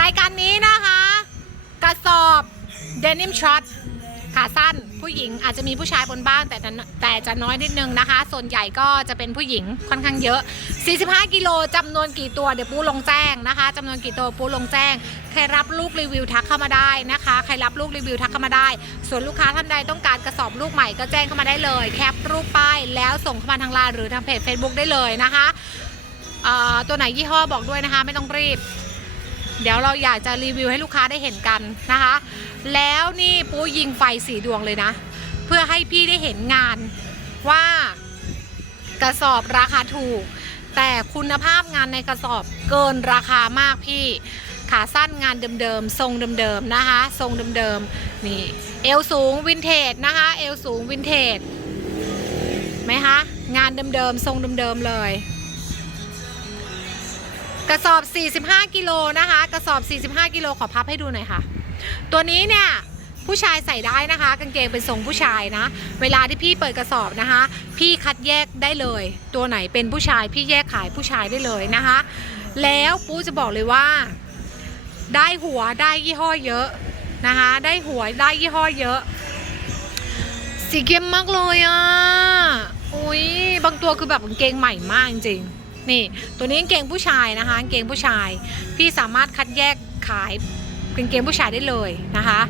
รายการนี้นะคะ กระสอบเดนิมช็อตขาสั้นผู้หญิงอาจจะมีผู้ชายบนบ้างแต่แต่จะน้อยนิดนึงนะคะ ส่วนใหญ่ก็จะเป็นผู้หญิงค่อนข้างเยอะ 45 กิโลจำนวนกี่ตัวเดี๋ยวปูลงแจ้งนะคะจำนวนกี่ตัวปูลงแจ้ง ใครรับลูกรีวิวทักเข้ามาได้นะคะ ใครรับลูกรีวิวทักเข้ามาได้ ส่วนลูกค้าท่านใดต้องการกระสอบลูกใหม่ก็แจ้งเข้ามาได้เลย แคปรูปป้ายแล้วส่งเข้ามาทางไลน์หรือทางเพจ Facebook ได้เลยนะคะตัวไหนยี่ห้อบอกด้วยนะคะ ไม่ต้องรีบ เดี๋ยวเราอยากจะรีวิวให้ลูกค้าได้เห็นกันนะคะ แล้วนี่ปูยิงไฟสีดวงเลยนะ เพื่อให้พี่ได้เห็นงานว่ากระสอบราคาถูก แต่คุณภาพงานในกระสอบเกินราคามากพี่ขาสั้นงานเดิมๆ ทรงเดิมๆ นะคะ ทรงเดิมๆ นี่ เอวสูงวินเทจนะคะ เอวสูงวินเทจไหมคะ งานเดิมๆ ทรงเดิมๆ เลย กระสอบ 45 กิโลนะคะ กระสอบ 45 กิโลขอพับให้ดูหน่อยค่ะ ตัวนี้เนี่ยผู้ชายใส่ได้นะคะ กางเกงเป็นทรงผู้ชายนะ เวลาที่พี่เปิดกระสอบนะคะ พี่คัดแยกได้เลย ตัวไหนเป็นผู้ชายพี่แยกขายผู้ชายได้เลยนะคะ แล้วปูจะบอกเลยว่า ได้หัวได้ยี่ห้อเยอะนะคะ ได้หัวได้ยี่ห้อเยอะ สีเข้มมากเลยอะอุ้ยบางตัวคือแบบกางเกงใหม่มากจริงๆ นี่ตัวนี้กางเกงผู้ชายนะคะกางเกงผู้ชายพี่สามารถคัดแยกขายกางเกงผู้ชายได้เลยนะคะ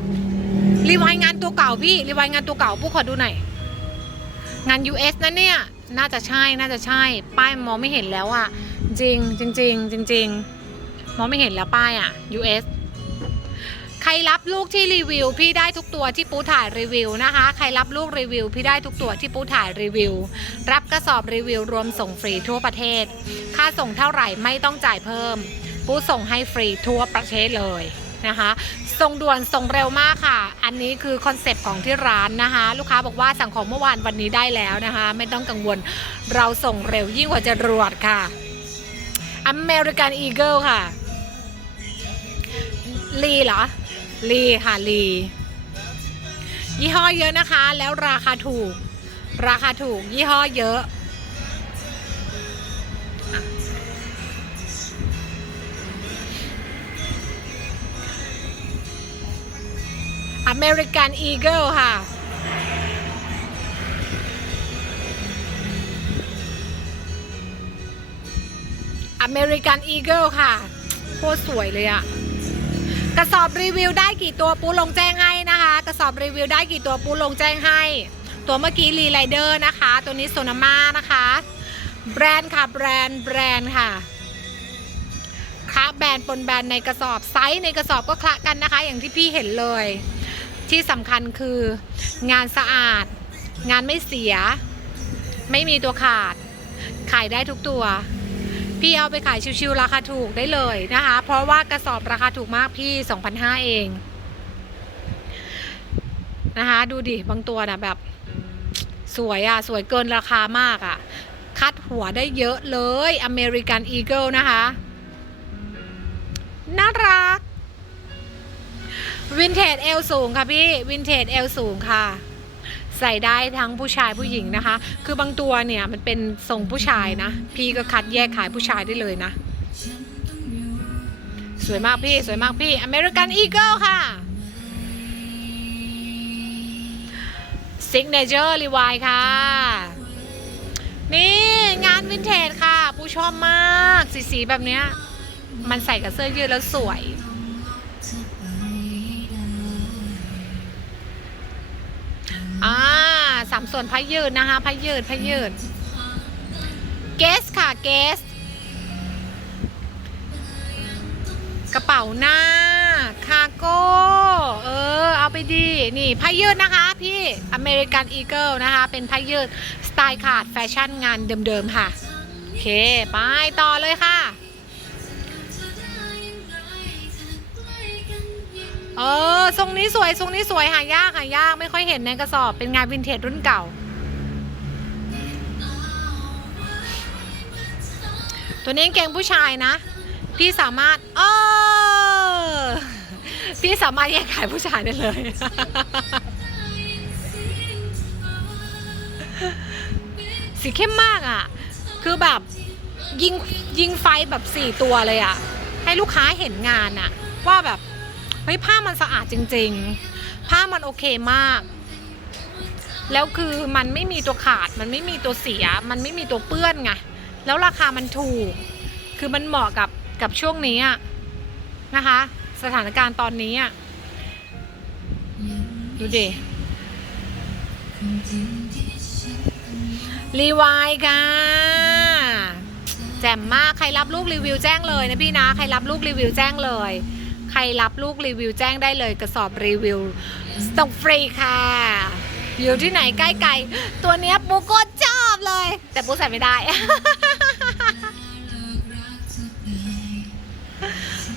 รีวายงานตัวเก่าพี่รีวายงานตัวเก่าผู้ขอดูหน่อยงาน US นะเนี่ยน่าจะใช่น่าจะใช่ ป้ายมองไม่เห็นแล้วอะจริงจริงจริงจริงจริงมองไม่เห็นแล้วป้ายอะ US รรับลูกที่รีวิว พี่ได้ทุกตัวที่ปูถ่ายรีวิวนะคะ ใครรับลูกรีวิว พี่ได้ทุกตัวที่ปูถ่ายรีวิว รับกระสอบรีวิวรวมส่งฟรีทั่วประเทศ ค่าส่งเท่าไหร่ไม่ต้องจ่ายเพิ่ม ปูส่งให้ฟรีทั่วประเทศเลยนะคะส่งด่วนส่งเร็วมากค่ะ อันนี้คือคอนเซปต์ของที่ร้านนะคะ ลูกค้าบอกว่าสั่งของเมื่อวานวันนี้ได้แล้วนะคะ ไม่ต้องกังวลเราส่งเร็วยิ่งกว่าจะรวดค่ะ American Eagle ค่ะ ลีเหรอ ลีค่ะลียี่ห้อเยอะนะคะ แล้วราคาถูก ราคาถูก ยี่ห้อเยอะ American Eagle ค่ะ American Eagle ค่ะ โคตรสวยเลยอะ กระสอบรีวิวได้กี่ตัวปูลงแจ้งให้นะคะ กระสอบรีวิวได้กี่ตัวปูลงแจ้งให้ ตัวเมื่อกี้รีไลเดอร์นะคะ ตัวนี้โซนาม่านะคะ แบรนด์ค่ะ แบรนด์แบรนด์ค่ะคะแบรนด์ปนแบรนด์ในกระสอบไซส์ในกระสอบก็คละกันนะคะ อย่างที่พี่เห็นเลย ที่สำคัญคืองานสะอาด งานไม่เสีย ไม่มีตัวขาด ขายได้ทุกตัว พี่เอาไปขายชิวๆราคาถูกได้เลยนะคะ เพราะว่ากระสอบราคาถูกมากพี่2,500เองนะคะ ดูดิบางตัวนะแบบสวยอะ่ะ สวยเกินราคามากอะ่ะ คัดหัวได้เยอะเลยอเมริกันอีเกิลนะคะ น่ารักวินเทจเอลสูงค่ะพี่วินเทจเอลสูงค่ะ ใส่ได้ทั้งผู้ชายผู้หญิงนะคะ คือบางตัวเนี่ยมันเป็นทรงผู้ชายนะ พี่ก็คัดแยกขายผู้ชายได้เลยนะ สวยมากพี่สวยมากพี่ American Eagle ค่ะ Signature Levi ค่ะ นี่งานวินเทจค่ะ ผู้ชอบมากสีสี ๆ แบบเนี้ย มันใส่กับเสื้อยืดแล้วสวย อ่าสามส่วนพายืดนะคะพายืดพายืดเกสค่ะเกส กระเป๋าหน้าคาโก้เออ เอาไปดีนี่พายืดนะคะพี่อเมริกันอีเกิลนะคะ เป็นพายยืด สไตล์ขาดแฟชั่นงานเดิมๆค่ะ โอเค ไปต่อเลยค่ะ เออทรงนี้สวยทรงนี้สวยหายากหายากไม่ค่อยเห็นในกระสอบเป็นงานวินเทจรุ่นเก่า ตัวนี้เกงผู้ชายนะ พี่สามารถเออพี่สามารถแยกขายผู้ชายได้เลย สีเข้มมากอะ คือแบบยิงยิงไฟแบบสี่ตัวเลยอะ ให้ลูกค้าเห็นงานอะ ว่าแบบ เฮ้ยผ้ามันสะอาดจริง ๆ ผ้ามันโอเคมาก แล้วคือมันไม่มีตัวขาด มันไม่มีตัวเสีย มันไม่มีตัวเปื้อนไง แล้วราคามันถูก คือมันเหมาะกับกับช่วงนี้อะนะคะ สถานการณ์ตอนนี้อะดูดิรีวายค่ะแจ่มมากใครรับลูกรีวิวแจ้งเลยนะพี่นะ ใครรับลูกรีวิวแจ้งเลย ใครรับลูกรีวิวแจ้งได้เลยกระสอบรีวิวส่งฟรีค่ะอยู่ที่ไหนใกล้ไกลตัวเนี้ยปูก็ชอบเลย แต่ปูใส่ไม่ได้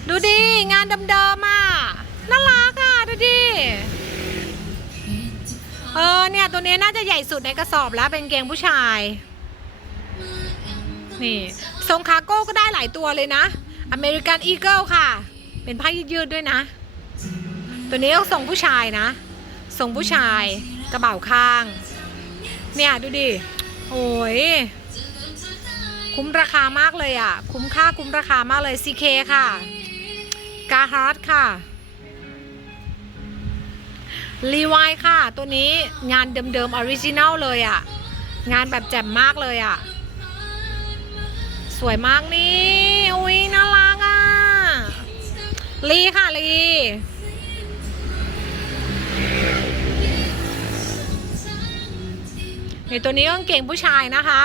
ดูดิ งานเดิมๆอะน่ารักอะ ดูดิ เออเนี่ย ตัวนี้น่าจะใหญ่สุดในกระสอบแล้วเป็นเกงผู้ชาย นี่ทรงคาร์โก้ก็ได้หลายตัวเลยนะ อเมริกันอีเกิลค่ะ เป็นผ้ายืดๆด้วยนะ ตัวนี้ก็ทรงผู้ชายนะทรงผู้ชายกระเป๋าข้าง เนี่ยดูดิโอ้ยคุ้มราคามากเลยอะ คุ้มค่าคุ้มราคามากเลย CK ค่ะกาฮาร์ดค่ะรีวายค่ะ ตัวนี้งานเดิมๆออริจินัลเลยอะ่ะ งานแบบแจ่มมากเลยอะ่ะ สวยมากนี่ อุ้ยน่ารัก ลีค่ะลีในตัวนี้กางเกงผู้ชายนะคะ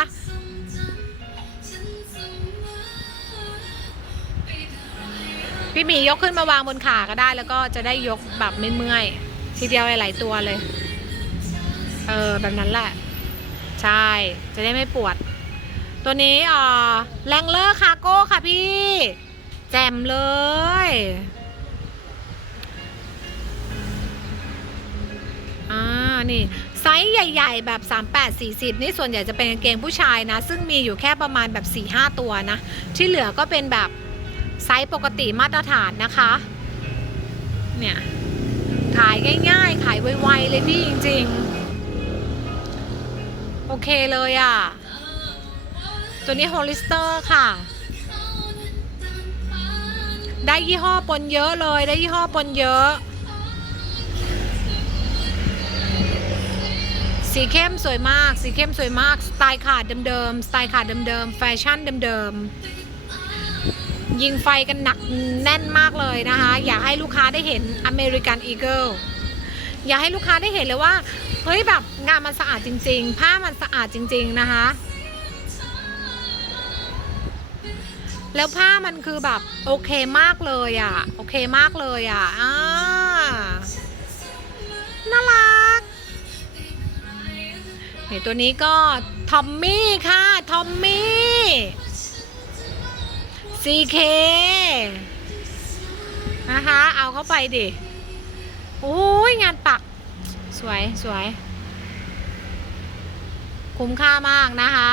พี่หมียกขึ้นมาวางบนขาก็ได้ แล้วก็จะได้ยกแบบไม่เมื่อยทีเดียวหลายตัวเลย เออแบบนั้นแหละ ใช่ จะได้ไม่ปวด ตัวนี้อ่าแรงเลอร์คาโก้ค่ะพี่ จ่มเลย อ่า นี่ ไซส์ใหญ่ ๆ แบบ 38 40 นี่ส่วนใหญ่จะเป็นกางเกงผู้ชายนะ ซึ่งมีอยู่แค่ประมาณแบบ 4-5 ตัวนะ ที่เหลือก็เป็นแบบไซส์ปกติมาตรฐานนะคะ เนี่ย ขายง่าย ๆ ขายไวๆเลยพี่จริง ๆ โอเคเลยอะ่ะ ตัวนี้โฮลิสเตอร์ค่ะ ได้ยี่ห้อปนเยอะเลย ได้ยี่ห้อปนเยอะ สีเข้มสวยมาก สีเข้มสวยมาก สไตล์ขาดเดิมๆ สไตล์ขาดเดิมๆ แฟชั่นเดิมๆ ยิงไฟกันหนักแน่นมากเลยนะคะ อยากให้ลูกค้าได้เห็นอเมริกันอีเกิลอยากให้ลูกค้าได้เห็นเลยว่า เฮ้ยแบบงานมันสะอาดจริง ๆ ผ้ามันสะอาดจริง ๆ นะคะ แล้วผ้ามันคือแบบโอเคมากเลยอะ่ะ โอเคมากเลยอะ่ะอ่าน่ารักเห็นตัวนี้ก็ทอมมี่ค่ะ ทอมมี่ CK นะคะ เอาเข้าไปดิโอ้ยงานปัก สวยสวย คุ้มค่ามากนะคะ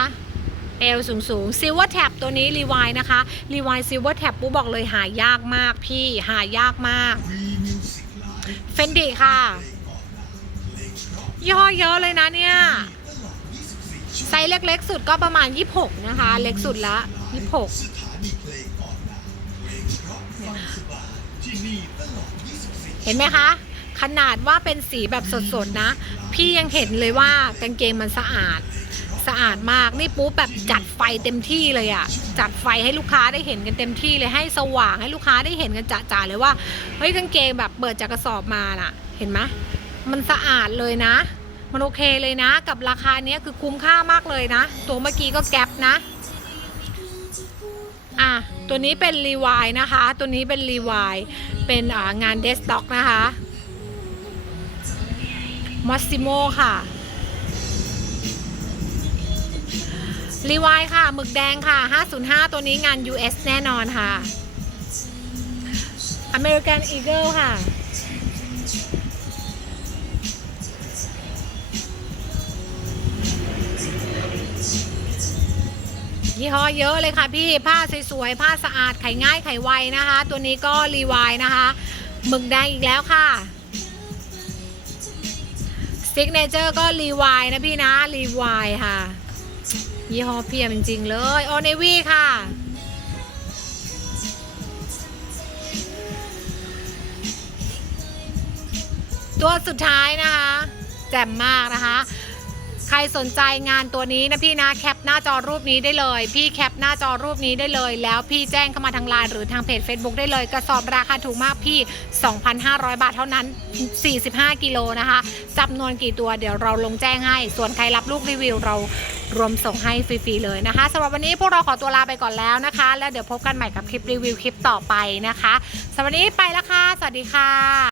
เอลสูงสูงซิลเวอร์แท็บตัวนี้รีวายนะคะรีวายซิลเวอร์แท็บปุ๊บอกเลยหายากมากพี่หายากมากเฟนดิค่ะย่ห้อเยอะเลยนะเนี่ยไซส์เล็กๆสุดก็ประมาณ 26 นะคะ เล็กสุดละ 26 เห็นไหมคะ ขนาดว่าเป็นสีแบบสดๆนะ พี่ยังเห็นเลยว่ากางเกงมันสะอาด สะอาดมากนี่ปุ๊บแบบจัดไฟเต็มที่เลยอะจัดไฟให้ลูกค้าได้เห็นกันเต็มที่เลยให้สว่างให้ลูกค้าได้เห็นกันจ่าๆเลยว่าเฮ้ยกางเกงแบบเปิดจากกระสอบมาน่ะ เห็นไหมมันสะอาดเลยนะ มันโอเคเลยนะ กับราคาเนี้ยคือคุ้มค่ามากเลยนะ ตัวเมื่อกี้ก็แก๊ปนะอะตัวนี้เป็นรีวายนะคะ ตัวนี้เป็นรีวายเป็นงานเดสต็อกนะคะมอสซิโมค่ะ รีวายค่ะหมึกแดงค่ะ 505 ตัวนี้งาน US แน่นอนค่ะ American Eagle ค่ะ ยี่ห้อเยอะเลยค่ะพี่ ผ้าสวยๆ ผ้าสะอาด ไขง่าย ไขไวนะคะ ตัวนี้ก็รีวายนะคะ หมึกแดงอีกแล้วค่ะซิกเนเจอร์ก็รีวายนะพี่นะ รีวายค่ะ ยี่ห้อเพียบจริง ๆ เลยโอเนวี่ค่ะ ตัวสุดท้ายนะคะ แจ่มมากนะคะ รสนใจงานตัวนี้นะพี่นะแคปหน้าจอรูปนี้ได้เลย พี่แคปหน้าจอรูปนี้ได้เลย แล้วพี่แจ้งเข้ามาทางไลน์หรือทางเพจ Facebook ได้เลย กระสอบราคาถูกมากพี่ 2,500 บาทเท่านั้น 45 กิโลนะคะจำนวนกี่ตัวเดี๋ยวเราลงแจ้งให้ ส่วนใครรับลูกรีวิวเรารวมส่งให้ฟรีๆเลยนะคะสำหรับวันนี้พวกเราขอตัวลาไปก่อนแล้วนะคะ แล้วเดี๋ยวพบกันใหม่กับคลิปรีวิวคลิปต่อไปนะคะสำหรับวันนี้ไปแล้วค่ะ สวัสดีค่ะ